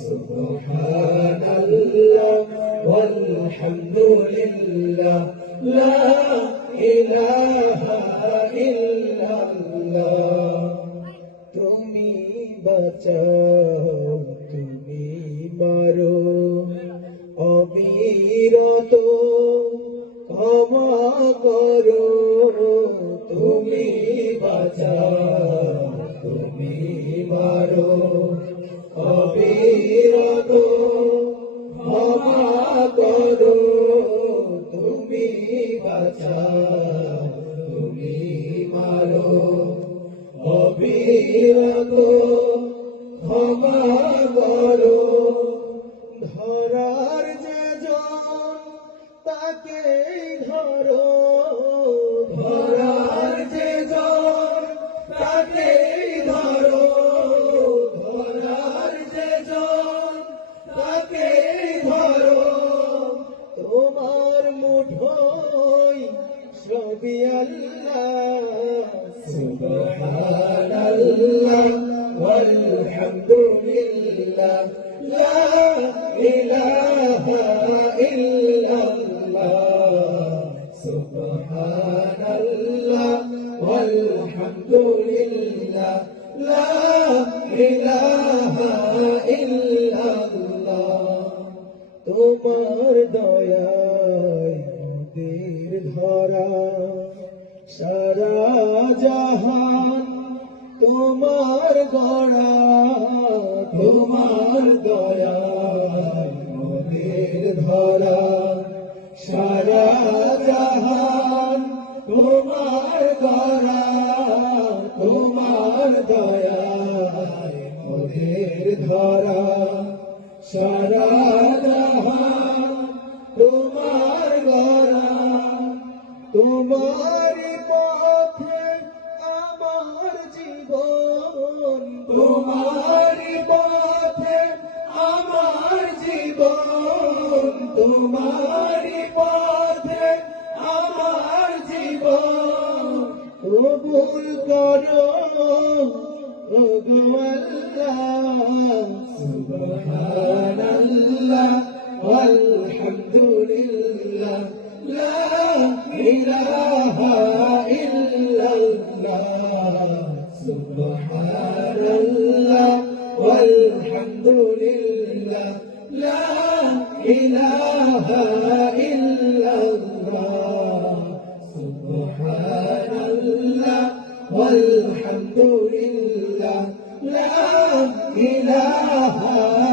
সুবহানাল্লাহ ওয়ালহামদুলিল্লাহ লা ইলাহা ইল্লাল্লাহ। তুমি বাঁচাও তুমি মারো অবিরত ক্ষমা করো। তুমি বাঁচাও তুমি মারো অবিরত ক্ষমা করো। তুমি বাঁচাও তুমি মারো অবিরত ক্ষমা করো। ধরার যে জন তাকেই ধরো, ধরার যে জন তাকেই ধরো, ধরার যে জন তাকেই ধরো। তোমার মুঠোয় সবই আল্লাহ। সুবহানাল্লাহ ওয়ালহামদুলিল্লাহ লা ইলাহা ইল্লাল্লাহ। সুবহানাল্লাহ ওয়ালহামদুলিল্লাহ লা ইলাহা ইল্লাল্লাহ। তোমার দয়ায় নদীর ধরা সারা জাহান তোমার গড়া। তোমার দয়ায় নদীর ধরা সারা জাহান তোমার গড়া। তোমার দয়ায় নদীর ধরা সারা জাহান তোমার গড়া। তোমার পথে আমার জীবন, তোমার পথে আমার জীবন, তোমার পথে আমার জীবন। কবুল করো ওগো আল্লাহ। সুবহানাল্লাহ ওয়ালহামদুলিল্লাহ লা ইলাহা ইল্লাল্লাহ। সুবহানাল্লাহ ওয়ালহামদুলিল্লাহ লা ইলাহা ইল্লাল্লাহ। সুবহানাল্লাহ ওয়ালহামদুলিল্লাহ লা ইলাহা